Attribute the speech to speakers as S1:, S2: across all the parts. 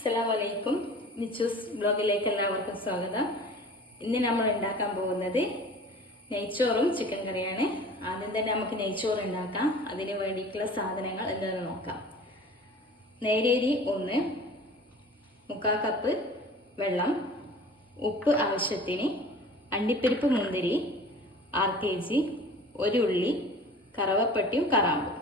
S1: അസ്സലാമലൈക്കും. നിച്ചൂസ് ബ്ലോഗിലേക്ക് എല്ലാവർക്കും സ്വാഗതം. ഇന്ന് നമ്മൾ ഉണ്ടാക്കാൻ പോകുന്നത് നെയ്ച്ചോറും ചിക്കൻ കറിയാണ്. ആദ്യം തന്നെ നമുക്ക് നെയ്ച്ചോറ് ഉണ്ടാക്കാം. അതിന് വേണ്ടിയിട്ടുള്ള സാധനങ്ങൾ എന്താണെന്ന് നോക്കാം. നേരേരി ഒന്ന് മുക്കാൽ കപ്പ് വെള്ളം ഉപ്പ് ആവശ്യത്തിന് അണ്ടിപ്പരിപ്പ് മുന്തിരി ആറ് കെ ജി ഒരു ഉള്ളി കറവപ്പട്ടിയും കറാമ്പും.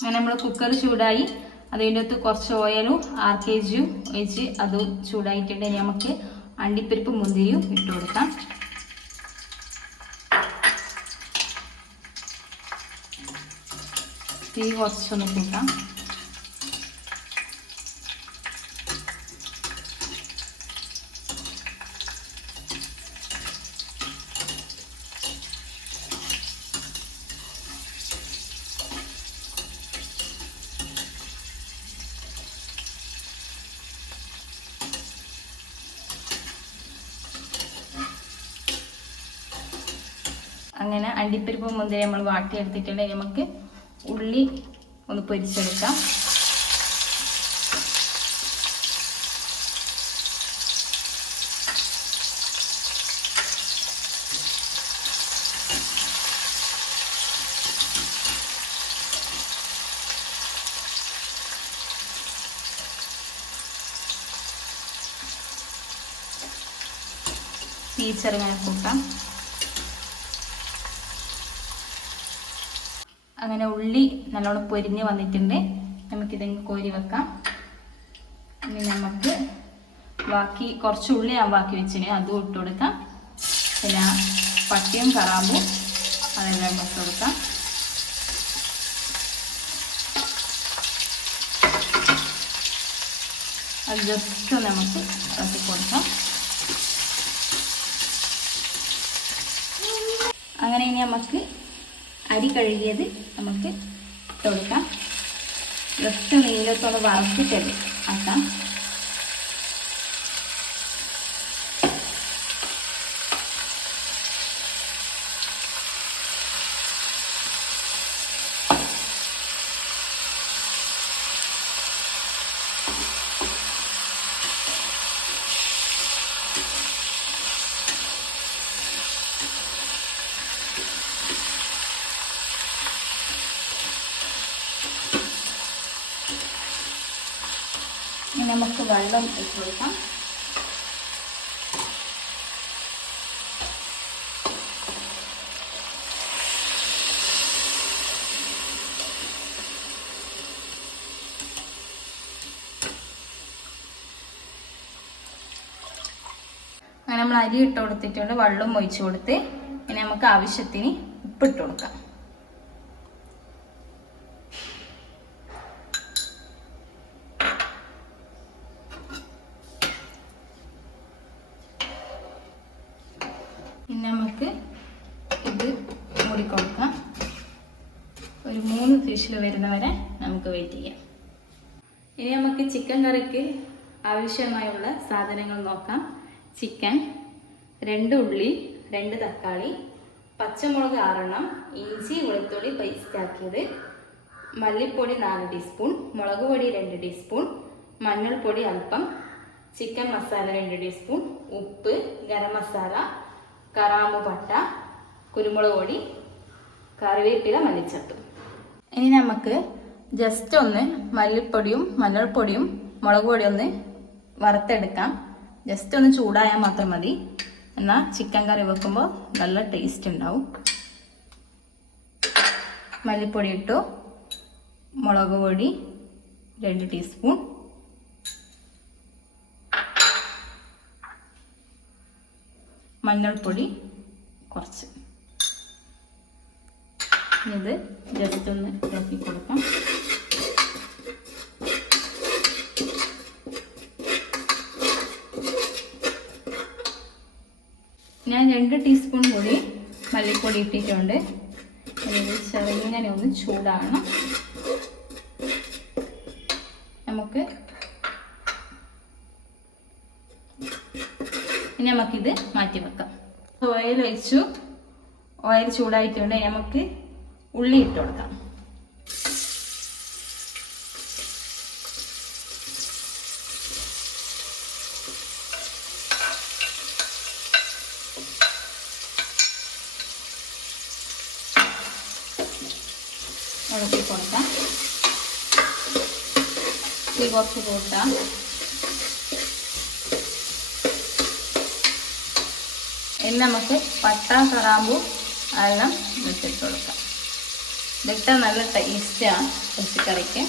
S1: അങ്ങനെ നമ്മൾ കുക്കർ ചൂടായി അതിന്റെ അകത്ത് കുറച്ച് ഓയിലും ആർ കെ ജിയും ഒഴിച്ച് അത് ചൂടായിട്ടുണ്ടെങ്കിൽ നമുക്ക് അണ്ടിപ്പരിപ്പ് മുന്തിരിയും ഇട്ട് കൊടുക്കാം. തീ കുറച്ചൊന്ന് കൂട്ടാം. അങ്ങനെ അണ്ടിപ്പരിപ്പ് മുന്തിരി നമ്മൾ വാട്ടിയെടുത്തിട്ടുണ്ടെങ്കിൽ നമുക്ക് ഉള്ളി ഒന്ന് പൊരിച്ചെടുക്കാം. ടീച്ചർ കൂട്ടാം. അങ്ങനെ ഉള്ളി നല്ലോണം പൊരിഞ്ഞ് വന്നിട്ടുണ്ട്. നമുക്കിതങ്ങ് കോരി വെക്കാം. ഇനി നമുക്ക് ബാക്കി കുറച്ച് ഉള്ളി ഞാൻ ബാക്കി വെച്ചിന്. അതും ഇട്ട് കൊടുക്കാം. പിന്നെ പട്ടിയും കറാമ്പും അതെല്ലാം ഇട്ട് കൊടുക്കാം. അത് ജസ്റ്റ് നമുക്ക് ഇറക്കി കൊടുക്കാം. അങ്ങനെ ഇനി നമുക്ക് അരി കഴുകിയത് നമുക്ക് ഇട്ട് കൊടുക്കാം. ജസ്റ്റ് നീലത്തൊന്ന് വറുത്തിട്ടത്. ആക്കാം ഇനി നമുക്ക് വെള്ളം ഇട്ട് കൊടുക്കാം. അങ്ങനെ നമ്മൾ അരി ഇട്ട് കൊടുത്തിട്ടുണ്ട് വെള്ളം ഒഴിച്ചു കൊടുത്ത്. ഇനി നമുക്ക് ആവശ്യത്തിന് ഉപ്പിട്ട് കൊടുക്കാം പിന്നെ നമുക്ക് ഇത് മൂടിക്കൊടുക്കാം ഒരു മൂന്ന് ഫിഷിൽ വരുന്നവരെ നമുക്ക് വെയിറ്റ് ചെയ്യാം. ഇനി നമുക്ക് ചിക്കൻ കറിക്ക് ആവശ്യമായുള്ള സാധനങ്ങൾ നോക്കാം. ചിക്കൻ രണ്ട് ഉള്ളി രണ്ട് തക്കാളി പച്ചമുളക് ആറെണ്ണം ഇഞ്ചി വെളുത്തുള്ളി പേസ്റ്റ് ആക്കിയത്. മല്ലിപ്പൊടി നാല് ടീസ്പൂൺ മുളക് പൊടി രണ്ട് ടീസ്പൂൺ മഞ്ഞൾപ്പൊടി അല്പം ചിക്കൻ മസാല രണ്ട് ടീസ്പൂൺ ഉപ്പ് ഗരം മസാല കറാമ്പ് പട്ട കുരുമുളക് പൊടി കറിവേപ്പില മല്ലിച്ചപ്പ്. ഇനി നമുക്ക് ജസ്റ്റ് ഒന്ന് മല്ലിപ്പൊടിയും മഞ്ഞൾപ്പൊടിയും മുളക് പൊടിയും ഒന്ന് വറുത്തെടുക്കാം. ജസ്റ്റ് ഒന്ന് ചൂടായാൽ മാത്രം മതി. എന്നാൽ ചിക്കൻ കറി വെക്കുമ്പോൾ നല്ല ടേസ്റ്റ് ഉണ്ടാവും. മല്ലിപ്പൊടി ഇട്ടു. മുളക് പൊടി രണ്ട് ടീസ്പൂൺ മഞ്ഞൾപ്പൊടി കുറച്ച്. ഇത് ജസ്റ്റ് ഒന്ന് ഇറക്കി കൊടുക്കാം. ഞാൻ രണ്ട് ടീസ്പൂൺ കൂടി മല്ലിപ്പൊടി ഇട്ടിട്ടുണ്ട്. ചെറുങ്ങനെ ഒന്ന് ചൂടാകണം നമുക്ക് ഇനി നമുക്കിത് മാറ്റി വെക്കാം ഓയിൽ വെച്ചു ഓയിൽ ചൂടായിട്ടുണ്ട്. നമുക്ക് ഉള്ളി ഇട്ട് കൊടുക്കാം. ഇളക്കി കൊടുക്കാം. ഇത്തിരി കുറച്ച് കൂട്ടാം. ഇനി നമുക്ക് പട്ട കറാമ്പൂ എല്ലാം വെച്ചിട്ടുള്ളൂ. ഇതിട്ട നല്ല ടേസ്റ്റാണ് പച്ചക്കറിക്ക്.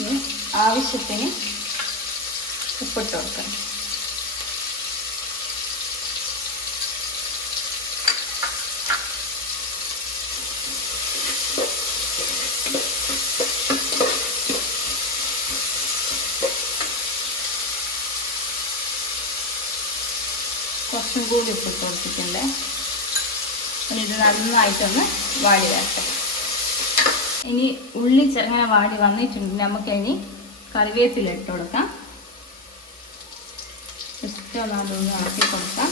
S1: ഇനി ആവശ്യത്തിന് ഉപ്പിട്ട് കൊടുക്കണം കുറച്ചും കൂടി ഉപ്പിട്ട് കൊടുത്തിട്ടുണ്ട്. ഇനി ഇത് നന്നായിട്ടൊന്ന് വാടി വരട്ടെ. ഇനി ഉള്ളി ചെറുങ്ങനെ വാടി വന്നിട്ടുണ്ട്. നമുക്ക് ഇനി കറിവേപ്പില ഇട്ട് കൊടുക്കാം. ജസ്റ്റ് ഒന്ന് ഇളക്കി കൊടുക്കാം.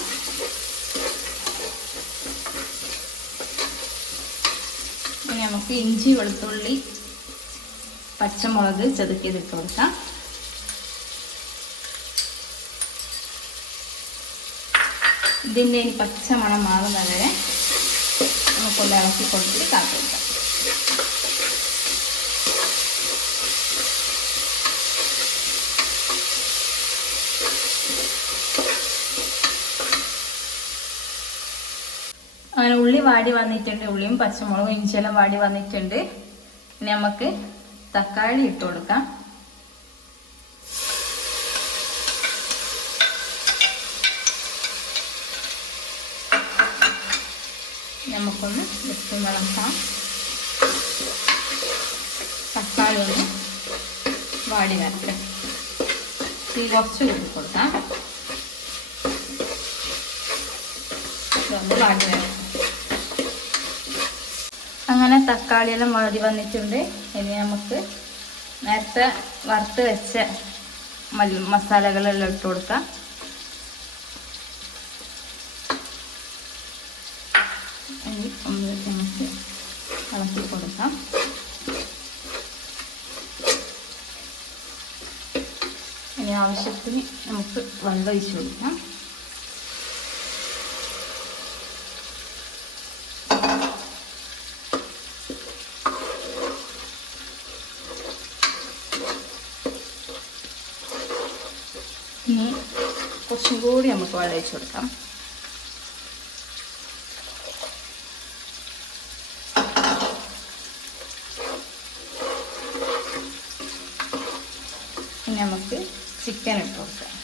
S1: ഇനി നമുക്ക് ഇഞ്ചി വെളുത്തുള്ളി പച്ചമുളക് ചെതുക്കിയതിട്ട് കൊടുക്കാം. ഇതിന്റെ ഇനി പച്ചമണം മാറുന്നവരെ നമുക്കൊന്ന് ഇറക്കി കൊടുത്തിട്ട് കാത്തിരിക്കാം അങ്ങനെ ഉള്ളി വാടി വന്നിട്ടുണ്ട് ഉള്ളിയും പച്ചമുളകും ഇഞ്ചിയെല്ലാം വാടി വന്നിട്ടുണ്ട്. ഇനി നമുക്ക് തക്കാളി ഇട്ട് കൊടുക്കാം. നമുക്കൊന്ന് ജസ്റ്റ് വിളക്കാം തക്കാളി ഒന്ന് വാടി വരട്ടെ. തീ കുറച്ച് കൂട്ടി കൊടുക്കാം. വാടി വരട്ടെ. അങ്ങനെ തക്കാളിയെല്ലാം വാടി വന്നിട്ടുണ്ട്. ഇനി നമുക്ക് നേരത്തെ വറുത്ത് വെച്ച മല്ലി മസാലകളെല്ലാം ഇട്ട് കൊടുക്കാം. ഇനി നമുക്ക് ഇളക്കി കൊടുക്കാം. ഇനി ആവശ്യത്തിന് നമുക്ക് വെള്ളം ഒഴിച്ചു കൊടുക്കാം. ഇനി കുറച്ചും കൂടി നമുക്ക് വെള്ളം കൊടുക്കാം. ഇനി നമുക്ക് ചിക്കൻ ഇട്ട് കൊടുക്കാം.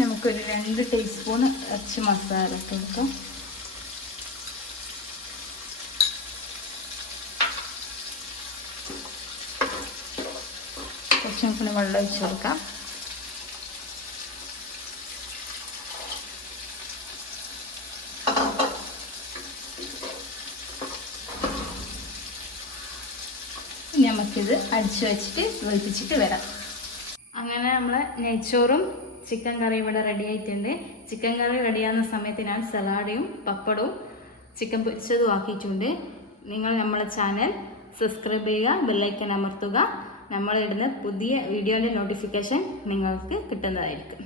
S1: നമുക്കൊരു രണ്ട് ടീസ്പൂൺ ഇറച്ചി മസാല ഒക്കെ കൊടുക്കാം കുറച്ച് നമുക്ക് വെള്ളം ഒഴിച്ചു കൊടുക്കാം. നമുക്കിത് അടിച്ചു വെച്ചിട്ട് വേവിപ്പിച്ചിട്ട് വരാം. അങ്ങനെ നമ്മൾ നെയ്ച്ചോറും ചിക്കൻ കറി ഇവിടെ റെഡി ആയിട്ടുണ്ട്. ചിക്കൻ കറി റെഡിയാകുന്ന സമയത്ത് ഞാൻ സലാഡയും പപ്പടവും ചിക്കൻ പൊരിച്ചതും ആക്കിയിട്ടുണ്ട്. നിങ്ങൾ നമ്മളെ ചാനൽ സബ്സ്ക്രൈബ് ചെയ്യുക ബെല്ലൈക്കൻ അമർത്തുക. നമ്മളിടുന്ന പുതിയ വീഡിയോയുടെ നോട്ടിഫിക്കേഷൻ നിങ്ങൾക്ക് കിട്ടുന്നതായിരിക്കും.